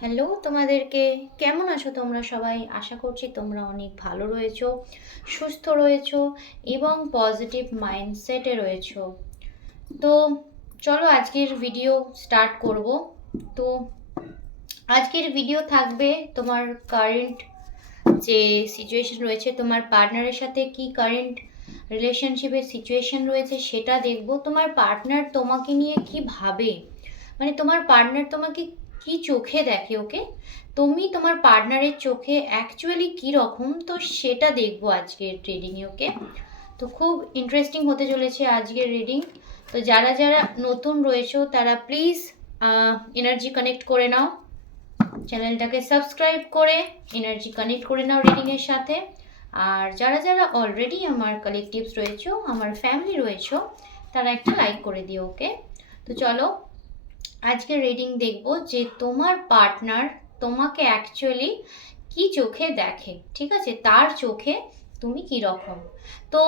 Hello তোমাদেরকে, কেমন আছো তোমরা সবাই? আশা করছি তোমরা অনেক ভালো রয়েছো, সুস্থ রয়েছো এবং পজিটিভ মাইন্ডসেটে রয়েছো। তো চলো আজকের ভিডিও স্টার্ট করব। তো আজকের ভিডিও থাকবে তোমার কারেন্ট যে সিচুয়েশন রয়েছে, তোমার পার্টনারের সাথে কি কারেন্ট রিলেশনশিপের সিচুয়েশন রয়েছে সেটা দেখব। তোমার পার্টনার তোমাকে নিয়ে কি ভাবে, মানে তোমার পার্টনার তোমাকে কি চোখে দেখে, ওকে? তুমি তোমার পার্টনারের চোখে অ্যাকচুয়ালি কি রকম, তো সেটা দেখবো আজকের রিডিংয়ে, ওকে? তো খুব ইন্টারেস্টিং হতে চলেছে আজকের রিডিং। তো যারা যারা নতুন রয়েছো তারা প্লিজ এনার্জি কানেক্ট করে নাও, চ্যানেলটাকে সাবস্ক্রাইব করে এনার্জি কানেক্ট করে নাও রিডিংয়ের সাথে। আর যারা যারা অলরেডি আমার কালেকটিভস রয়েছো, আমার ফ্যামিলি রয়েছো, তারা একটা লাইক করে দিও, ওকে? তো চলো আজকে রিডিং দেখব যে তোমার পার্টনার তোমাকে অ্যাকচুয়ালি কি চোখে দেখে, ঠিক আছে? তার চোখে তুমি কি রকম। তো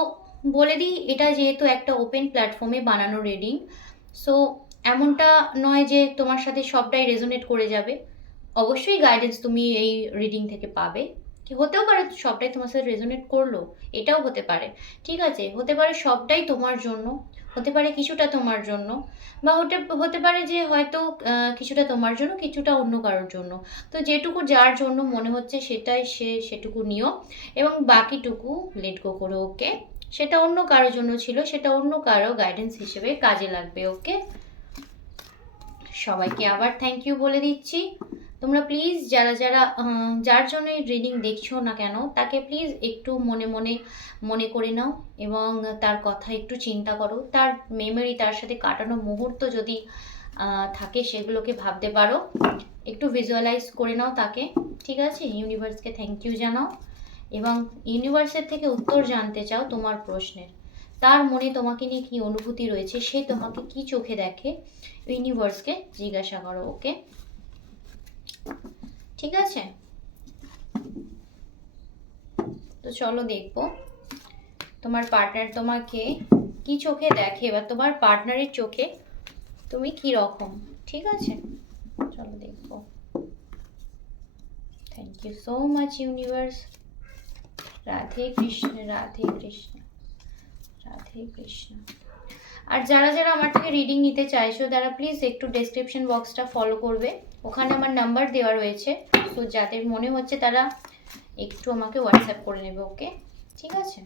বলে দিই, এটা যেহেতু একটা ওপেন প্ল্যাটফর্মে বানানো রিডিং, সো এমনটা নয় যে তোমার সাথে সবটাই রেজোনেট করে যাবে। অবশ্যই গাইডেন্স তুমি এই রিডিং থেকে পাবে। কি হতেও পারে সবটাই তোমার সাথে রেজোনেট করলো, এটাও হতে পারে, ঠিক আছে? হতে পারে সবটাই তোমার জন্য, হতে পারে কিছুটা তোমার জন্য, বা হতে হতে পারে যে হয়তো কিছুটা তোমার জন্য কিছুটা অন্য কারোর জন্য। তো যেটুকু যার জন্য মনে হচ্ছে সেটাই সেটুকু নিও, এবং বাকিটুকু লেট গো করো, ওকে? সেটা অন্য কারোর জন্য ছিল, সেটা অন্য কারো গাইডেন্স হিসেবে কাজে লাগবে, ওকে? সবাইকে আবার থ্যাংক ইউ বলে দিচ্ছি। তোমরা প্লিজ যারা যারা যার জন্য এই রিডিং দেখছো না কেন, তাকে প্লিজ একটু মনে মনে মনে করে নাও, এবং তার কথা একটু চিন্তা করো। তার মেমোরি, তার সাথে কাটানো মুহূর্ত যদি থাকে সেগুলোকে ভাবতে পারো, একটু ভিজুয়ালাইজ করে নাও তাকে, ঠিক আছে? ইউনিভার্সকে থ্যাংক ইউ জানাও, এবং ইউনিভার্সের থেকে উত্তর জানতে চাও তোমার প্রশ্নের। তার মনে তোমাকে নিয়ে কি অনুভূতি রয়েছে, সে তোমাকে কি চোখে দেখে, ইউনিভার্সকে জিজ্ঞাসা করো, ওকে? ঠিক আছে, তো চলো দেখবো তোমার পার্টনার তোমাকে কি চোখে দেখে, বা তোমার পার্টনারের চোখে তুমি কি রকম, ঠিক আছে? চলো দেখবো। Thank you so much universe. Radhe Krishna, Radhe Krishna, Radhe Krishna. আর যারা যারা আমার থেকে রিডিং নিতে চাইছো তারা প্লিজ একটু ডেসক্রিপশন বক্সটা ফলো করবে, ওখানে আমার নাম্বার দেওয়া রয়েছে। তো যাদের মনে হচ্ছে তারা একটু আমাকে হোয়াটসঅ্যাপ করে নেবে, ওকে? ঠিক আছে,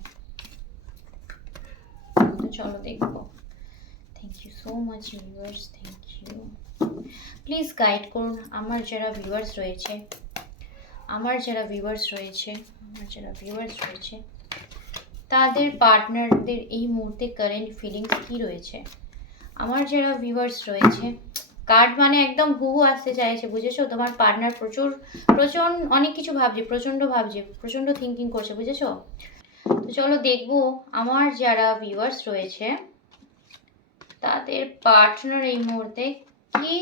তো চলো দেখবো। Thank you so much universe, thank you. Please guide করুন আমার যারা ভিউয়ার্স রয়েছে, আমার যারা ভিউয়ার্স রয়েছে, আমার যারা ভিউয়ার্স রয়েছে, তাদের পার্টনারদের এই মুহূর্তে কারেন্ট ফিলিংস কি রয়েছে। আমার যারা ভিউয়ার্স রয়েছে, কার্ড মানে একদম হুহু আসতে চাইছে, বুঝেছো? তোমার পার্টনার প্রচুর প্রচন্ড অনেক কিছু ভাবছে, ভাবছে, প্রচন্ড থিঙ্কিং করছে, বুঝেছো? তো চলো দেখবো আমার যারা ভিউয়ার্স রয়েছে তাদের পার্টনার এই মুহূর্তে কি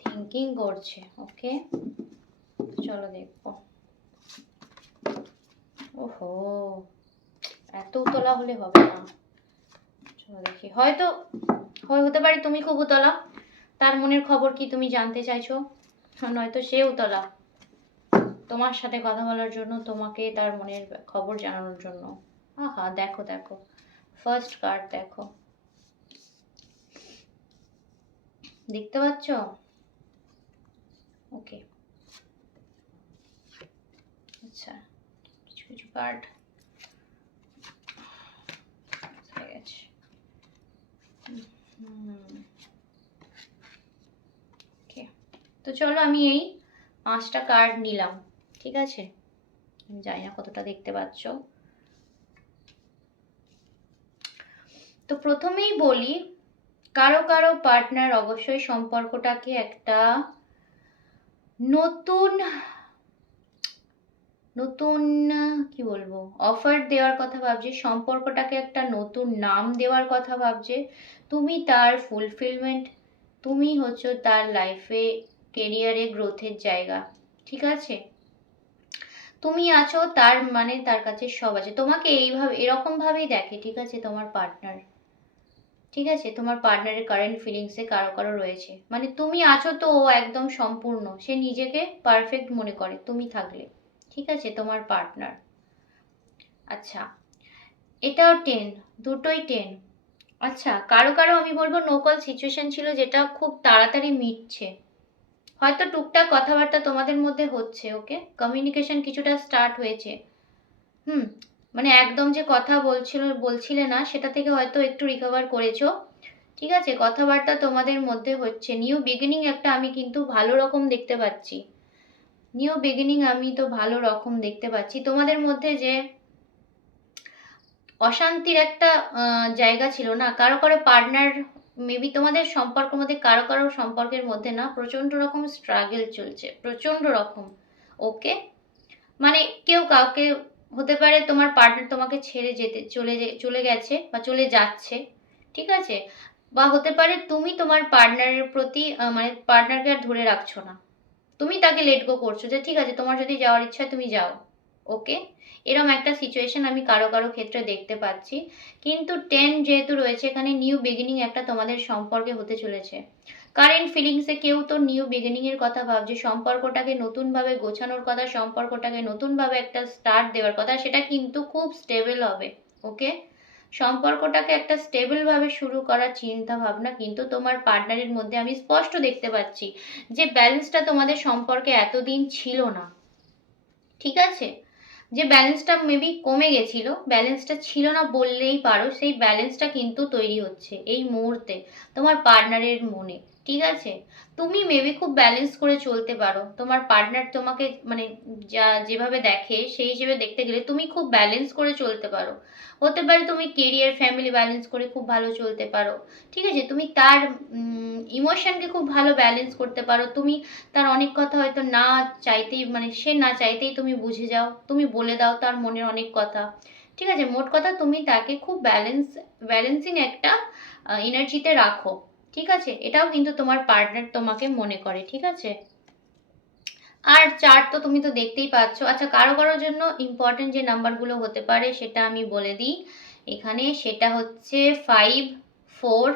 থিঙ্কিং করছে, ওকে? চলো দেখবো। ওহো, এত উতলা হলে হবে না। চলো দেখি, হয়তো হতে পারে তুমি খুব উতলা, তার মনের খবর কি তুমি জানতে চাইছো, নয়তো সে উতলা তোমার সাথে কথা বলার জন্য, তোমাকে তার মনের খবর জানানোর জন্য। আহা, দেখো দেখো, ফার্স্ট কার্ড দেখো, দেখতে পাচ্ছ? ওকে, আচ্ছা, কিছু কিছু কার্ড হয়ে গেছে। ওকে, তো চলো আমি এই 5টা কার্ড নিলাম, ঠিক আছে? আমি জানি না কতটা দেখতে পাচ্ছ। তো প্রথমেই বলি, কারো কারো পার্টনার অবশ্যই সম্পর্কটাকে একটা নতুন নতুন কি বলবো, অফার দেওয়ার কথা ভাবছে, সম্পর্কটাকে একটা নতুন নাম দেওয়ার কথা ভাবছে। তুমি তার ফুলফিলমেন্ট, তুমি হচ্ছে তার লাইফে কেরিয়ারে গ্রোথের জায়গা, ঠিক আছে? তুমি আছো তার মানে তার কাছে সব আছে, তোমাকে এইভাবে এরকম ভাবেই দেখে, ঠিক আছে? তোমার পার্টনার, ঠিক আছে, তোমার পার্টনারের কারেন্ট ফিলিংসে কারো কারো রয়েছে, মানে তুমি আছো তো ও একদম সম্পূর্ণ, সে নিজেকে পারফেক্ট মনে করে তুমি থাকলে। ঠিক আছে, তোমার পার্টনার। আচ্ছা, এটাও 10, দুটোই 10। আচ্ছা, কারো কারো আমি বলবো নোকল সিচুয়েশন ছিল যেটা খুব তাড়াতাড়ি মিটছে। হয়তো টুকটাক কথাবার্তা তোমাদের মধ্যে হচ্ছে, ওকে, কমিউনিকেশন কিছুটা স্টার্ট হয়েছে। হুম, মানে একদম যে কথা বলছিলে না সেটা থেকে হয়তো একটু রিকভার করেছো। ঠিক আছে, কথাবার্তা তোমাদের মধ্যে হচ্ছে, নিউ বিগিনিং একটা আমি কিন্তু ভালো রকম দেখতে পাচ্ছি। নিউ বিগিনিং আমি তো ভালো রকম দেখতে পাচ্ছি তোমাদের মধ্যে। যে অশান্তির একটা জায়গা ছিল না, কারো কারো পার্টনার, মেবি তোমাদের সম্পর্কের মধ্যে কারো কারো সম্পর্কের মধ্যে না প্রচন্ড রকম স্ট্রাগল চলছে, প্রচন্ড রকম। ওকে, মানে কেউ কাউকে, হতে পারে তোমার পার্টনার তোমাকে ছেড়ে চলে গেছে বা চলে যাচ্ছে। ঠিক আছে, বা হতে পারে তুমি তোমার পার্টনারের প্রতি মানে পার্টনারকে আর ধরে রাখছো না, তুমি তাকে লেট গো করছো যে ঠিক আছে তোমার যদি যাওয়ার ইচ্ছা তুমি যাও। ওকে, এরকম একটা সিচুয়েশন আমি কারো কারো ক্ষেত্রে দেখতে পাচ্ছি। কিন্তু 10 যেহেতু রয়েছে এখানে, নিউ বিগিনিং একটা তোমাদের সম্পর্কে হতে চলেছে। কারেন্ট ফিলিংসে কেউ তো নিউ বিগিনিং এর কথা ভাবছে, সম্পর্কটাকে নতুনভাবে গোছানোর কথা, সম্পর্কটাকে নতুনভাবে একটা স্টার্ট দেওয়ার কথা, সেটা কিন্তু খুব স্টেবল হবে। ওকে, সম্পর্কটাকে একটা স্টেবল ভাবে শুরু করার চিন্তা ভাবনা কিন্তু তোমার পার্টনারের মধ্যে আমি স্পষ্ট দেখতে পাচ্ছি। যে ব্যালেন্সটা তোমাদের সম্পর্কে এতদিন ছিল না, ঠিক আছে, যে ব্যালেন্সটা মেবি কমে গেছিল, ব্যালেন্সটা ছিল না বললেই পারো, সেই ব্যালেন্সটা কিন্তু তৈরি হচ্ছে এই মুহূর্তে তোমার পার্টনারের মনে। ঠিক আছে, তুমি মেবি খুব ব্যালেন্স করে চলতে পারো, তোমার পার্টনার তোমাকে মানে যা যেভাবে দেখে সেই হিসেবে দেখতে গেলে তুমি খুব ব্যালেন্স করে চলতে পারো। হতে পারে তুমি কেরিয়ার ফ্যামিলি ব্যালেন্স করে খুব ভালো চলতে পারো। ঠিক আছে, তুমি তার ইমোশনকে খুব ভালো ব্যালেন্স করতে পারো, তুমি তার অনেক কথা হয়তো না চাইতেই, মানে সে না চাইতেই তুমি বুঝে যাও, তুমি বলে দাও তার মনের অনেক কথা। ঠিক আছে, মোট কথা তুমি তাকে খুব ব্যালেন্সিং একটা এনার্জিতে রাখো। ঠিক আছে, এটাও কিন্তু তোমার পার্টনার তোমাকে মনে করে। ঠিক আছে, আর চার্ট তো তুমি তো দেখতেই পাচ্ছ। আচ্ছা, কারো কারোর জন্য ইম্পর্টেন্ট যে নাম্বারগুলো হতে পারে সেটা আমি বলে দিই এখানে, সেটা হচ্ছে 5, 4,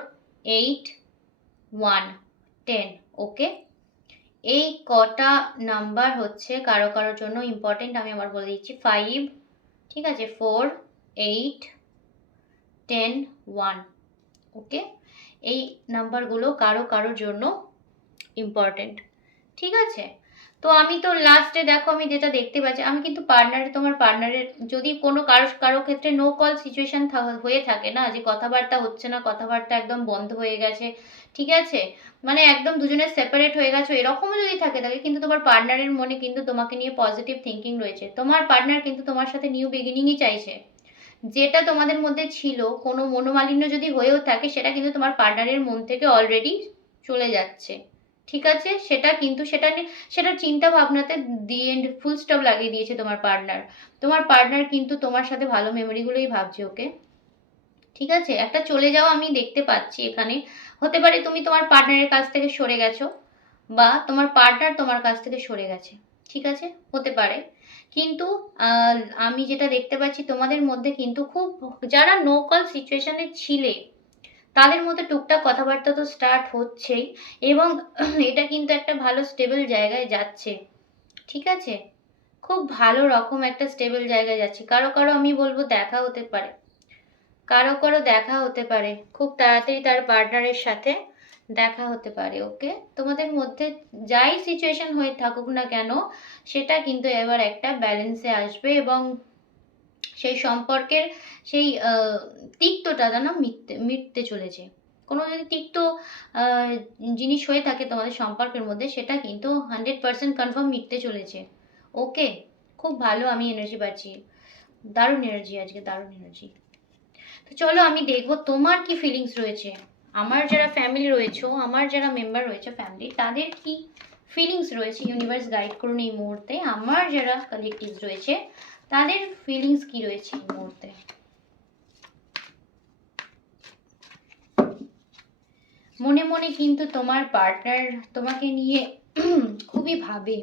8, 1, 10। ওকে, এই কটা নাম্বার হচ্ছে কারো কারোর জন্য ইম্পর্টেন্ট, আমি আবার বলে দিচ্ছি 5, ঠিক আছে, 4, 8, 10, 1। ওকে, এই নাম্বারগুলো কারো কারোর জন্য ইম্পর্টেন্ট। ঠিক আছে, তো আমি তো লাস্টে দেখো আমি যেটা দেখতে পাচ্ছি, আমি কিন্তু তোমার পার্টনারের যদি কোনো কারো ক্ষেত্রে নো কল সিচুয়েশন হয়ে থাকে না, যে কথাবার্তা হচ্ছে না, কথাবার্তা একদম বন্ধ হয়ে গেছে, ঠিক আছে, মানে একদম দুজনের সেপারেট হয়ে গেছে, এরকমও যদি থাকে কিন্তু তোমার পার্টনারের মনে কিন্তু তোমাকে নিয়ে পজিটিভ থিঙ্কিং রয়েছে, তোমার পার্টনার কিন্তু তোমার সাথে নিউ বিগিনিংই চাইছে। যেটা তোমাদের মধ্যে ছিল কোনো মনোমালিন্য যদি হয়েও থাকে সেটা কিন্তু তোমার পার্টনারের মন থেকে অলরেডি চলে যাচ্ছে। ঠিক আছে, সেটা কিন্তু সেটার চিন্তা ভাবনাতে দি এন্ড ফুল স্টপ লাগিয়ে দিয়েছে তোমার পার্টনার। তোমার পার্টনার কিন্তু তোমার সাথে ভালো মেমোরিগুলোই ভাবছে। ওকে, ঠিক আছে, একটা চলে যাওয়া আমি দেখতে পাচ্ছি এখানে। হতে পারে তুমি তোমার পার্টনারের কাছ থেকে সরে গেছো বা তোমার পার্টনার তোমার কাছ থেকে সরে গেছে। ঠিক আছে, হতে পারে। কিন্তু আমি যেটা দেখতে পাচ্ছি তোমাদের মধ্যে কিন্তু খুব, যারা নো কল সিচুয়েশনে ছিলে তাদের মধ্যে টুকটাক কথাবার্তা তো স্টার্ট হচ্ছেই, এবং এটা কিন্তু একটা ভালো স্টেবল জায়গায় যাচ্ছে। ঠিক আছে, খুব ভালো রকম একটা স্টেবল জায়গায় যাচ্ছে। কারো কারো আমি বলবো দেখা হতে পারে, কারো কারো দেখা হতে পারে খুব তাড়াতাড়ি, তার পার্টনারের সাথে দেখা হতে পারে। ওকে, তোমাদের মধ্যে যাই সিচুয়েশন হয়ে থাকুক না কেন সেটা কিন্তু এবার একটা ব্যালেন্সে আসবে, এবং সেই সম্পর্কের সেই তিক্তটা যেন মিটতে মিটতে চলেছে। কোনো যদি তিক্ত আহ, জিনিস হয়ে থাকে তোমাদের সম্পর্কের মধ্যে সেটা কিন্তু 100% কনফার্ম মিটতে চলেছে। ওকে, খুব ভালো আমি এনার্জি পাচ্ছি, দারুণ এনার্জি আজকে, দারুণ এনার্জি। তো চলো আমি দেখবো তোমার কি ফিলিংস রয়েছে, আমার যারা ফ্যামিলি রয়েছে, আমার যারা মেম্বার রয়েছে ফ্যামিলি, তাদের কি ফিলিংস রয়েছে, ইউনিভার্স গাইড করুন এই মুহূর্তে। আমার যারা কালেকটিভস রয়েছে তাদের ফিলিংস কি রয়েছে এই মুহূর্তে। মনে মনে কিন্তু তোমার পার্টনার তোমাকে নিয়ে খুবই ভাবে,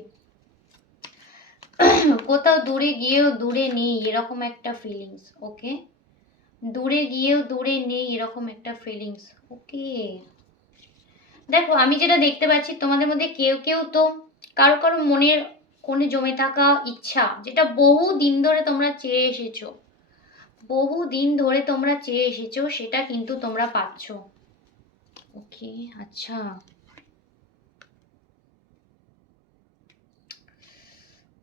কোথাও দূরে গিয়েও দূরে নেই এরকম একটা ফিলিংস। ওকে, দূরে গিয়েও দূরে নেই এরকম একটা ফিলিংস। ওকে, দেখো আমি যেটা দেখতে পাচ্ছি তোমাদের মধ্যে কেউ কেউ তো কারো কারো মনের কোণে জমে থাকা ইচ্ছা, যেটা বহু দিন ধরে তোমরা চেয়ে এসেছো, বহু দিন ধরে তোমরা চেয়ে এসেছো, সেটা কিন্তু তোমরা পাচ্ছো। ওকে, আচ্ছা,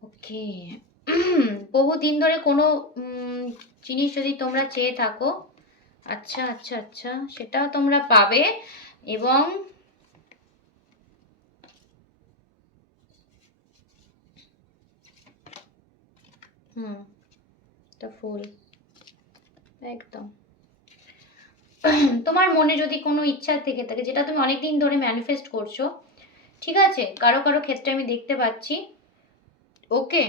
ওকে। বহুদিন ধরে কোনো জিনিস যদি তোমরা চেয়ে থাকো, আচ্ছা আচ্ছা আচ্ছা, সেটাও তোমরা পাবে। এবং হুম, এটা ফুল, একদম। তোমার মনে যদি কোনো ইচ্ছা থেকে থাকে যেটা তুমি অনেকদিন ধরে ম্যানিফেস্ট করছো, ঠিক আছে, কারো কারো ক্ষেত্রে আমি দেখতে পাচ্ছি, ওকে,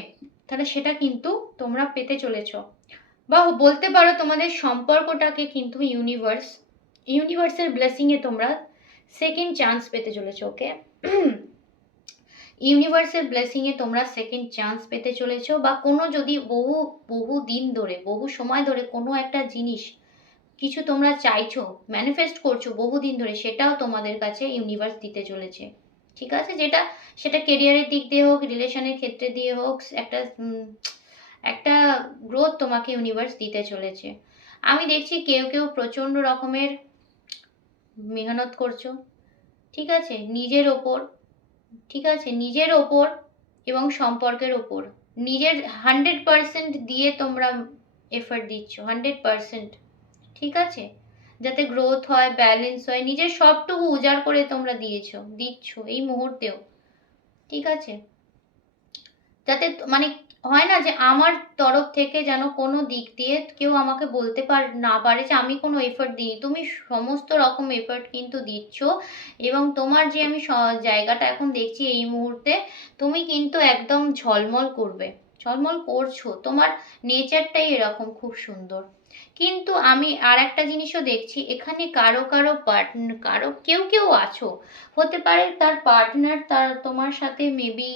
তাহলে সেটা কিন্তু তোমরা পেতে চলেছো। বা বলতে পারো তোমাদের সম্পর্কটাকে কিন্তু ইউনিভার্সের ব্লেসিং এ তোমরা সেকেন্ড চান্স পেতে চলেছো। ওকে, ইউনিভার্সের ব্লেসিং এ তোমরা সেকেন্ড চান্স পেতে চলেছো, বা কোনো যদি বহু বহু দিন ধরে বহু সময় ধরে কোনো একটা জিনিস কিছু তোমরা চাইছো, ম্যানিফেস্ট করছো বহুদিন ধরে, সেটাও তোমাদের কাছে ইউনিভার্স দিতে চলেছে। ঠিক আছে, যেটা সেটা কেরিয়ারের দিক দিয়ে হোক, রিলেশনের ক্ষেত্রে দিয়ে হোক, একটা একটা গ্রোথ তোমাকে ইউনিভার্স দিতে চলেছে। আমি দেখছি কেউ কেউ প্রচন্ড রকমের মেহনত করছো, ঠিক আছে, নিজের ওপর, ঠিক আছে, নিজের ওপর এবং সম্পর্কের ওপর নিজের 100% দিয়ে তোমরা এফর্ট দিচ্ছ, 100%, ঠিক আছে, যাতে গ্রোথ হয়, ব্যালেন্স হয়, নিজের সবটুকু উজাড় করে তোমরা দিচ্ছ এই মুহূর্তেও, ঠিক আছে, যাতে মানে হয় না যে আমার তরফ থেকে যেন কোনো দিক দিয়ে কেউ আমাকে বলতে না পারে যে আমি কোনো এফর্ট দিই। তুমি সমস্ত রকম এফর্ট কিন্তু দিচ্ছ, এবং তোমার যে আমি জায়গাটা এখন দেখছি এই মুহূর্তে, তুমি কিন্তু একদম ঝলমল করবে, ঝলমল করছো, তোমার নেচারটাই এরকম খুব সুন্দর। কিন্তু আমি আর একটা জিনিসও দেখছি, এখানে কারো কারো পার্টনার, কারো কেউ কেউ আছো, হতে পারে তার পার্টনার তার তোমার সাথে মেবি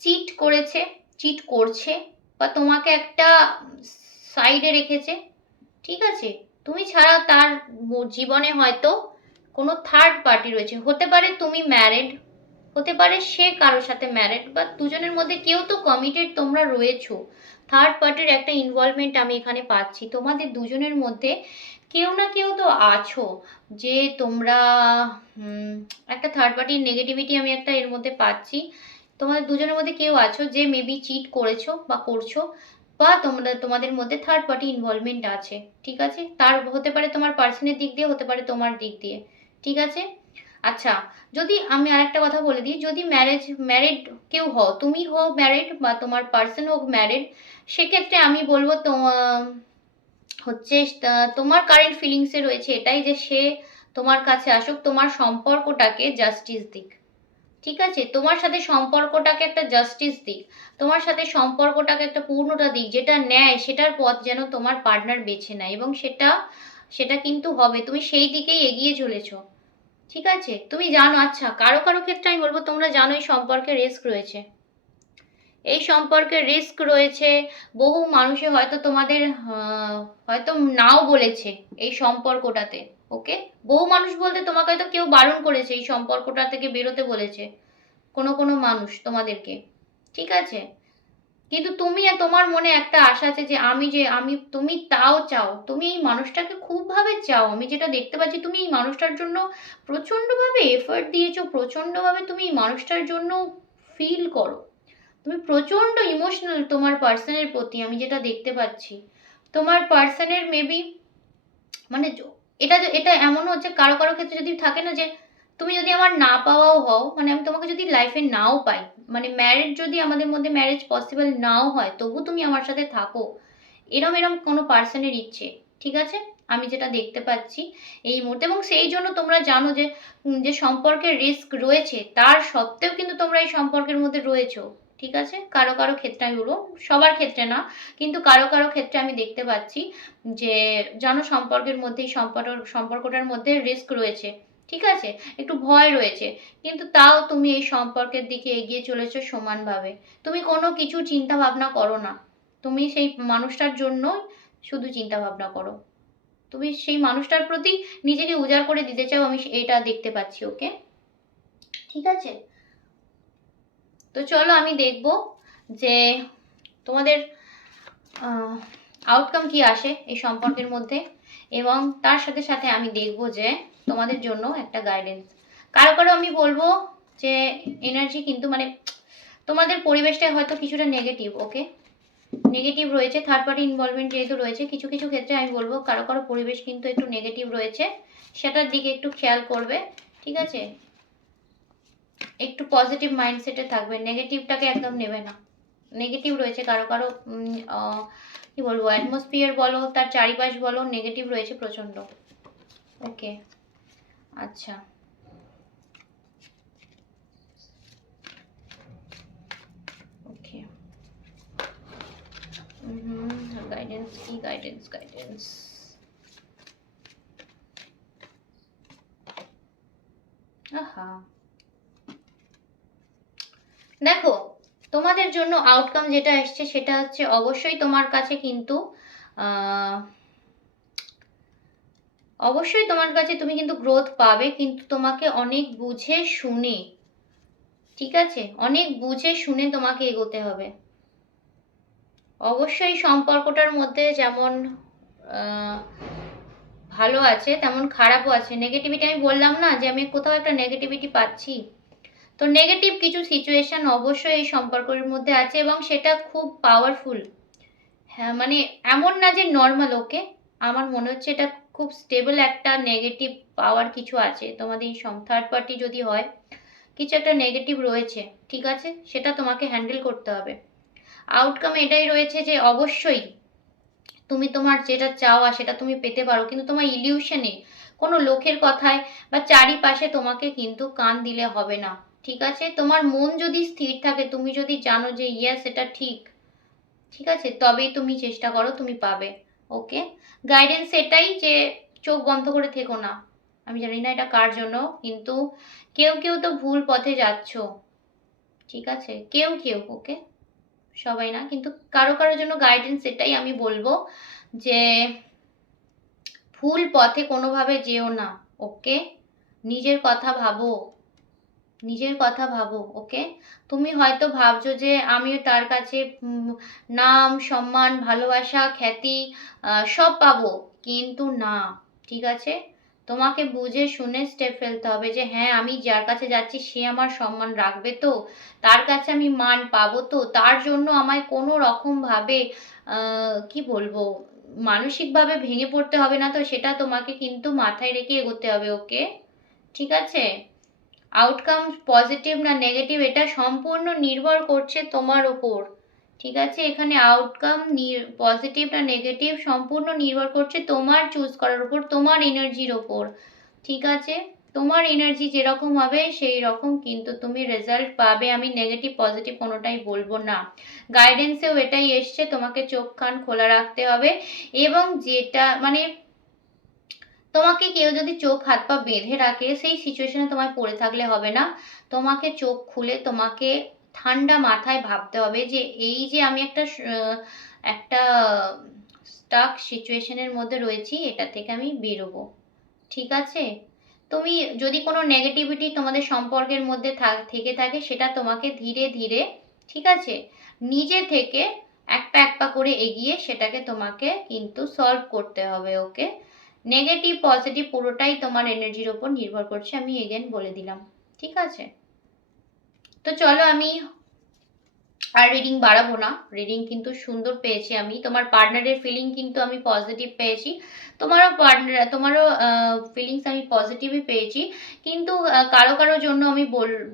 চিট করেছে, চিট করছে, বা তোমাকে একটা সাইডে রেখেছে, ঠিক আছে, তুমি ছাড়া তার জীবনে হয়তো কোনো থার্ড পার্টি রয়েছে। হতে পারে তুমি ম্যারিড, হতে পারে সে কারোর সাথে ম্যারিড, বা দুজনের মধ্যে কেউ তো কমিটেড তোমরা রয়েছো। থার্ড পার্টির একটা ইনভলভমেন্ট আমি এখানে পাচ্ছি, তোমাদের দুজনের মধ্যে কেউ না কেউ তো আছো, যে তোমরা একটা থার্ড পার্টির নেগেটিভিটি আমি একটা এর মধ্যে পাচ্ছি। তোমাদের দুজনের মধ্যে কেউ আছো যে মেবি চিট করেছো বা করছো, বা তোমরা তোমাদের মধ্যে থার্ড পার্টি ইনভলভমেন্ট আছে, ঠিক আছে, তার হতে পারে তোমার পার্সনের দিক দিয়ে, হতে পারে তোমার দিক দিয়ে, ঠিক আছে। আচ্ছা, যদি আমি আরেকটা কথা বলে দিই, যদি ম্যারিড কেউ হও, তুমি হও ম্যারিড বা তোমার পার্সন হোক ম্যারিড, সেক্ষেত্রে আমি বলবো হচ্ছে তোমার কারেন্ট ফিলিংসে রয়েছে এটাই যে সে তোমার কাছে আসুক, তোমার সম্পর্কটাকে জাস্টিস দিক, ঠিক আছে, তোমার সাথে সম্পর্কটাকে একটা জাস্টিস দিক, তোমার সাথে সম্পর্কটাকে একটা পূর্ণতা দিক, যেটা ন্যায় সেটার পথ যেন তোমার পার্টনার বেছে নেয়, এবং সেটা সেটা কিন্তু হবে, তুমি সেই দিকেই এগিয়ে চলেছো, ঠিক আছে, তুমি জানো। আচ্ছা, কারো কারো ক্ষেত্রে আমি বলবো তোমরা জানো এই সম্পর্কে রিস্ক রয়েছে, এই সম্পর্কে রিস্ক রয়েছে, বহু মানুষে হয়তো তোমাদের হয়তো নাও বলেছে এই সম্পর্কটাতে। ওকে, বহু মানুষ বলতে তোমাকে হয়তো কেউ বারণ করেছে এই সম্পর্কটা থেকে বেরোতে বলেছে, কোনো কোনো মানুষ তোমাদেরকে, ঠিক আছে, কিন্তু তুমি আর তোমার মনে একটা আশা আছে যে আমি তুমি তাও চাও, তুমি এই মানুষটাকে খুব ভাবে চাও, আমি যেটা দেখতে পাচ্ছি তুমি এই মানুষটার জন্য প্রচন্ড ভাবে এফর্ট দিয়েছো, প্রচন্ড ভাবে তুমি এই মানুষটার জন্য ফিল করো, তুমি প্রচন্ড ইমোশনাল তোমার পার্সনের প্রতি, আমি যেটা দেখতে পাচ্ছি তোমার পার্সনের মেবি মানে এটা এমন হচ্ছে কারো কারো ক্ষেত্রে যদি থাকে না যে তুমি যদি আমার না পাওয়াও হও, মানে আমি তোমাকে যদি লাইফে নাও পাই, মানে ম্যারেজ যদি আমাদের মধ্যে ম্যারেজ পসিবল নাও হয়, তবু তুমি আমার সাথে থাকো, এরম এরম কোনো পার্সনের ইচ্ছে, ঠিক আছে, আমি যেটা দেখতে পাচ্ছি এই মুহূর্তে। এবং সেই জন্য তোমরা জানো যে যে সম্পর্কের রিস্ক রয়েছে, তার সত্ত্বেও কিন্তু তোমরা এই সম্পর্কের মধ্যে রয়েছো, ঠিক আছে, কারো কারো ক্ষেত্রে আমি বলবো, সবার ক্ষেত্রে না, কিন্তু কারো কারো ক্ষেত্রে আমি দেখতে পাচ্ছি যে জানো সম্পর্কের মধ্যে সম্পর্কটার মধ্যে রিস্ক রয়েছে, ঠিক আছে, একটু ভয় রয়েছে, কিন্তু তাও তুমি এই সম্পর্কের দিকে এগিয়ে চলেছো সমানভাবে, তুমি কোনো কিছু চিন্তা ভাবনা করো না, তুমি সেই মানুষটার জন্য শুধু চিন্তা ভাবনা করো, তুমি সেই মানুষটার প্রতি নিজেকে উজাড় করে দিতে চাও, আমি এটা দেখতে পাচ্ছি। ওকে, ঠিক আছে। তো চলো আমি দেখব যে তোমাদের আউটকাম কি আসে এই সম্পর্কের মধ্যে, এবং তার সাথে সাথে আমি দেখব যে তোমাদের জন্য একটা গাইডেন্স। কারো কারো আমি বলবো যে এনার্জি কিন্তু মানে তোমাদের পরিবেশটা হয়তো কিছুটা নেগেটিভ। ওকে, নেগেটিভ রয়েছে, থার্ড পার্টি ইনভলভমেন্ট যেহেতু রয়েছে, কিছু কিছু ক্ষেত্রে আমি বলবো কারো কারো পরিবেশ কিন্তু একটু নেগেটিভ রয়েছে, সেটার দিকে একটু খেয়াল করবে। ঠিক আছে, একটু পজিটিভ মাইন্ডসেটে থাকবে, নেগেটিভটাকে একদম নেবে না। নেগেটিভ রয়েছে কারো কারো কি বলবো, অ্যাটমসফিয়ার বলো, তার চারিপাশ বলো, নেগেটিভ রয়েছে প্রচণ্ড। ওকে, আচ্ছা, ওকে, গাইডেন্স কি, গাইডেন্স গাইডেন্স। আহা, দেখো তোমাদের জন্য আউটকাম যেটা এসছে সেটা হচ্ছে অবশ্যই তোমার কাছে কিন্তু অবশ্যই তোমার কাছে তুমি কিন্তু গ্রোথ পাবে, কিন্তু তোমাকে অনেক বুঝে শুনে, ঠিক আছে, অনেক বুঝে শুনে তোমাকে এগোতে হবে। অবশ্যই সম্পর্কটার মধ্যে যেমন ভালো আছে তেমন খারাপও আছে। নেগেটিভিটি আমি বললাম না যে আমি কোথাও একটা নেগেটিভিটি পাচ্ছি, তো নেগেটিভ কিছু সিচুয়েশন অবশ্যই এই সম্পর্কের মধ্যে আছে, এবং সেটা খুব পাওয়ারফুল। হ্যাঁ, মানে এমন না যে নর্মাল। ওকে, আমার মনে হচ্ছে এটা খুব স্টেবল একটা নেগেটিভ পাওয়ার কিছু আছে তোমাদের এই থার্ড পার্টি যদি হয়, কিছু একটা নেগেটিভ রয়েছে। ঠিক আছে, সেটা তোমাকে হ্যান্ডেল করতে হবে। আউটকাম এটাই রয়েছে যে অবশ্যই তুমি তোমার যেটা চাওয়া সেটা তুমি পেতে পারো, কিন্তু তোমার ইলিউশনে কোনো লোকের কথায় বা চারিপাশে তোমাকে কিন্তু কান দিলে হবে না। ঠিক আছে, তোমার মন যদি স্থির থাকে, তুমি যদি জানো যে ইয়েস এটা ঠিক, ঠিক আছে, তবেই তুমি চেষ্টা করো, তুমি পাবে। ওকে, গাইডেন্স এটাই যে চোখ বন্ধ করে থেকো না। আমি জানি না এটা কার জন্য, কিন্তু কেউ কেউ তো ভুল পথে যাচ্ছ। ঠিক আছে, কেউ কেউ, ওকে, সবাই না, কিন্তু কারো কারোর জন্য গাইডেন্স এটাই আমি বলবো যে ভুল পথে কোনোভাবে যেও না। ওকে, নিজের কথা ভাবো, নিজের কথা ভাবো। ওকে, তুমি হয়তো ভাবছো যে আমিও তার কাছে নাম সম্মান ভালোবাসা খ্যাতি সব পাবো, কিন্তু না। ঠিক আছে, তোমাকে বুঝে শুনে স্টেপ ফেলতে হবে যে হ্যাঁ, আমি যার কাছে যাচ্ছি সে আমার সম্মান রাখবে তো, তার কাছে আমি মান পাবো তো, তার জন্য আমায় কোনো রকম ভাবে কি বলবো, মানসিকভাবে ভেঙে পড়তে হবে না তো, সেটা তোমাকে কিন্তু মাথায় রেখে এগোতে হবে। ওকে, ঠিক আছে, আউটকাম পজিটিভ না নেগেটিভ এটা সম্পূর্ণ নির্ভর করছে তোমার ওপর। ঠিক আছে, এখানে আউটকাম পজিটিভ না নেগেটিভ সম্পূর্ণ নির্ভর করছে তোমার চুজ করার উপর, তোমার এনার্জির ওপর। ঠিক আছে, তোমার এনার্জি যেরকম হবে সেই রকম কিন্তু তুমি রেজাল্ট পাবে। আমি নেগেটিভ পজিটিভ কোনোটাই বলবো না, গাইডেন্সেও এটাই এসছে, তোমাকে চোখ কান খোলা রাখতে হবে। এবং যেটা মানে তোমাকে কেউ যদি চোখ হাত পা বেঁধে রাখে সেই সিচুয়েশনে তোমায় পড়ে থাকলে হবে না, তোমাকে চোখ খুলে তোমাকে ঠান্ডা মাথায় ভাবতে হবে যে এই যে আমি একটা স্টাক সিচুয়েশনের মধ্যে রয়েছি, এটা থেকে আমি বেরোবো। ঠিক আছে, তুমি যদি কোনো নেগেটিভিটি তোমাদের সম্পর্কের মধ্যে থেকে থাকে সেটা তোমাকে ধীরে ধীরে, ঠিক আছে, নিজে থেকে এক পা এক পা করে এগিয়ে সেটাকে তোমাকে কিন্তু সলভ করতে হবে। ওকে, নেগেটিভ পজিটিভ পুরোটাই তোমার এনার্জির ওপর নির্ভর করছে, আমি এগেন বলে দিলাম। ঠিক আছে, তো চলো আমি আর রিডিং বাড়াবো না, রিডিং কিন্তু সুন্দর পেয়েছি আমি, তোমার পার্টনারের ফিলিং কিন্তু আমি পজিটিভ পেয়েছি, তোমারও পার্টনার তোমারও ফিলিংস আমি পজিটিভই পেয়েছি, কিন্তু কারো কারোর জন্য আমি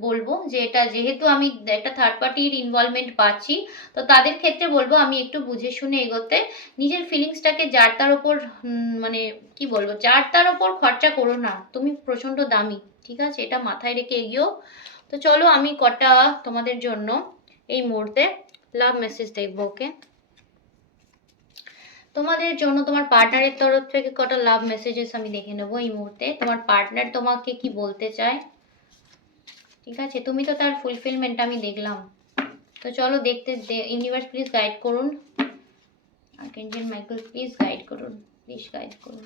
বলবো যে এটা যেহেতু আমি একটা থার্ড পার্টির ইনভলভমেন্ট পাচ্ছি, তো তাদের ক্ষেত্রে বলবো আমি একটু বুঝে শুনে এগোতে, নিজের ফিলিংসটাকে যার তার ওপর মানে কি বলবো, যার তার ওপর খরচা করো না, তুমি প্রচণ্ড দামি। ঠিক আছে, এটা মাথায় রেখে এগিয়েও। তো চলো আমি কটা তোমাদের জন্য এই মুহূর্তে লাভ মেসেজ দেখবো। ওকে, তোমাদের জন্য তোমার পার্টনারের তরফ থেকে কটা লাভ মেসেজেস আমি দেখে নেবো এই মুহূর্তে, তোমার পার্টনার তোমাকে কি বলতে চায়। ঠিক আছে, তুমি তো তার ফুলফিলমেন্ট আমি দেখলাম, তো চলো দেখতে, ইউনিভার্স প্লিজ গাইড করুন আর্কেঞ্জেল মাইকেল প্লিজ গাইড করুন, প্লিজ গাইড করুন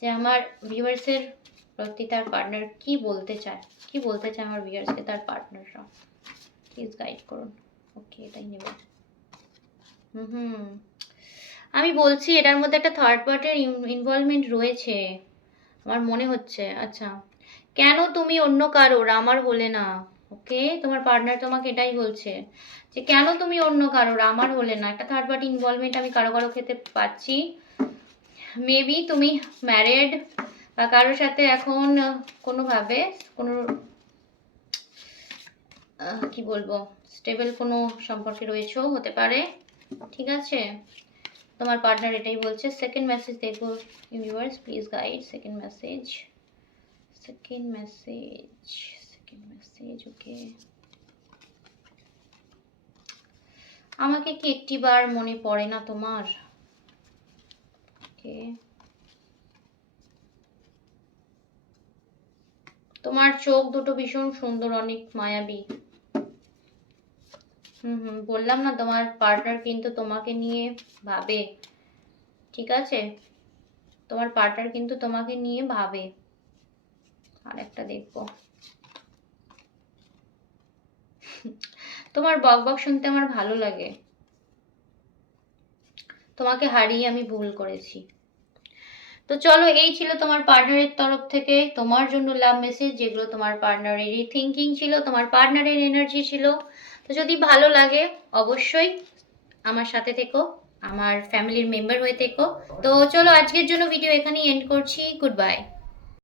যে আমার ভিউয়ার্সের প্রতি তার পার্টনার কি বলতে চায়, কি বলতে চায় আমার ভিউয়ার্সকে তার পার্টনাররা, প্লিজ গাইড করুন। ওকে, এটাই নেব। আমি বলছি এটার মধ্যে একটা থার্ড পার্টির ইনভলভমেন্ট রয়েছে আমার মনে হচ্ছে। আচ্ছা, কেন তুমি অন্য কারোর, আমার হলে না? ওকে, তোমার পার্টনার তোমাকে এটাই বলছে যে কেন তুমি অন্য কারোর, আমার হলে না। একটা থার্ড পার্টি ইনভলভমেন্ট আমি কারো কারো ক্ষেত্রে পাচ্ছি। মেবি তুমি ম্যারিড বা কারোর সাথে এখন কোনোভাবে কোনো কি বলবো স্টেবল কোনো সম্পর্কে রয়েছেও হতে পারে। ঠিক আছে, তোমার পার্টনার এটাই বলছে। সেকেন্ড মেসেজ দেখবো universe, please guide second message, second message, second message. Okay, আমাকে কি একটিবার মনে পড়ে না তোমার? ওকে, তোমার চোখ দুটো ভীষণ সুন্দর, অনেক মায়াবী। বললাম না তোমার পার্টনার কিন্তু তোমাকে নিয়ে ভাবে। ঠিক আছে, তোমার পার্টনার কিন্তু তোমাকে নিয়ে ভাবে। আর একটা দেখবো, তোমার বক বক শুনতে আমার ভালো লাগে। তোমাকে হারিয়ে আমি ভুল করেছি। তো চলো, এই ছিল তোমার পার্টনারের তরফ থেকে তোমার জন্য লাভ মেসেজ, যেগুলো তোমার পার্টনারেরই থিঙ্কিং ছিল, তোমার পার্টনারের এনার্জি ছিল। তো যদি ভালো লাগে অবশ্যই আমার সাথে থেকো, আমার ফ্যামিলির মেম্বার হয়ে থেকো। তো চলো, আজকের জন্য ভিডিও এখানেই এন্ড করছি। Good bye.